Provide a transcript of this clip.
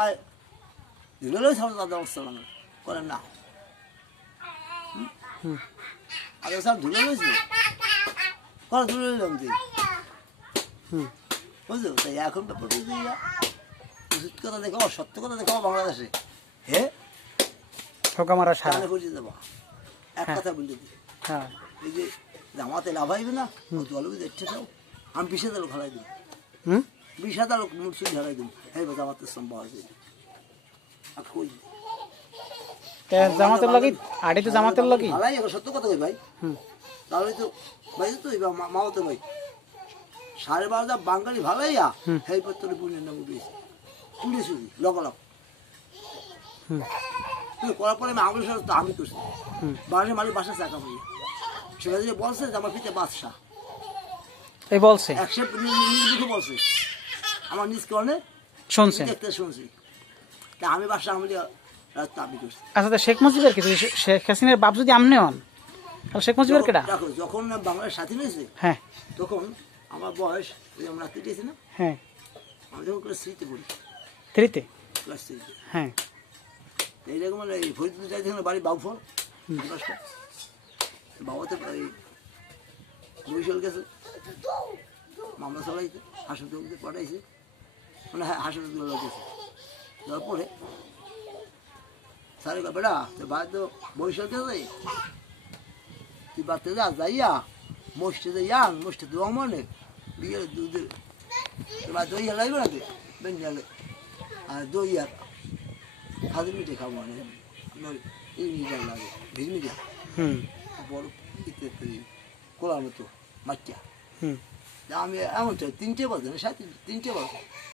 পায়ে ধুলেও ছাড়ো তাদের অবস্থা করেন না আগে সব ধুলে রয়েছে কত ধুলে নিলাম তুই বুঝলো তাই এখন ব্যাপার ওষুধ কথা দেখাও সত্য কথা দেখাও বাংলাদেশে হে ঠকা মারা সারা বুঝিয়ে দেবো এক কথা বললে হ্যাঁ এই যে জামাতে লাভ হইবে না জল দেখছে যাও আমি 20,000 লোক হারাই দিব 20,000 লোক মুসলিম হারাই দিব এই জামাতের সম্ভব আছে আর কই জামাতের লাগি আড়ি তো জামাতের লাগি ভালাই এখন সত্য কথা কই ভাই তাহলে তো ভাই তো মাও তো ভাই 12.5 বাঙালি ভালাইয়া হেই পত্তরে পুণ্যের নাম উঠেছে পুলিশ লগালগ করার পরে আমি আঙুল সাথে আমি করছি বাড়ির মালিক বাসা চাকা ভাইয়া সেটা যদি বলছে যে আমার পিতা বাদশাহ এই বলছে একশো নিজ বলছে আমার নিজ কারণে শুনছেন দেখতে শুনছি তা আমি বাসা আমি দাবি করছি আচ্ছা শেখ মুজিবের কি শেখ হাসিনার বাপ যদি আমনে হন তাহলে শেখ মুজিবের কেডা দেখো যখন বাংলাদেশ স্বাধীন হয়েছে হ্যাঁ তখন আমার বয়স ওই আমরা কেটেছি না হ্যাঁ আমি যখন ক্লাস 3-তে পড়ি থ্রিতে ক্লাস 3-তে হ্যাঁ এইরকম এই ফরিদপুর যাইতে বাড়ি বাবুফল বাবাতে এই বরিশাল গেছে মামলা চালাইতে হাসপাতাল পাঠাইছে মানে হ্যাঁ হাসপাতাল গেছে যাওয়ার পরে স্যারে বেটা তো ভাই তো বরিশাল গেছে তুই বাড়তে যা যাইয়া মসজিদে যান মসজিদে মানে বিকেলে দুধের তোমার দই লাগবে না তুই বেঞ্জালে আর দই আর খাদের মিঠে খাবো মানে এই মিঠা লাগে ভিজ মিঠা বড় ইত্যাদি কোলার মতো মাটিয়া আমি এমন 3টে বাজে না 3টে বাজে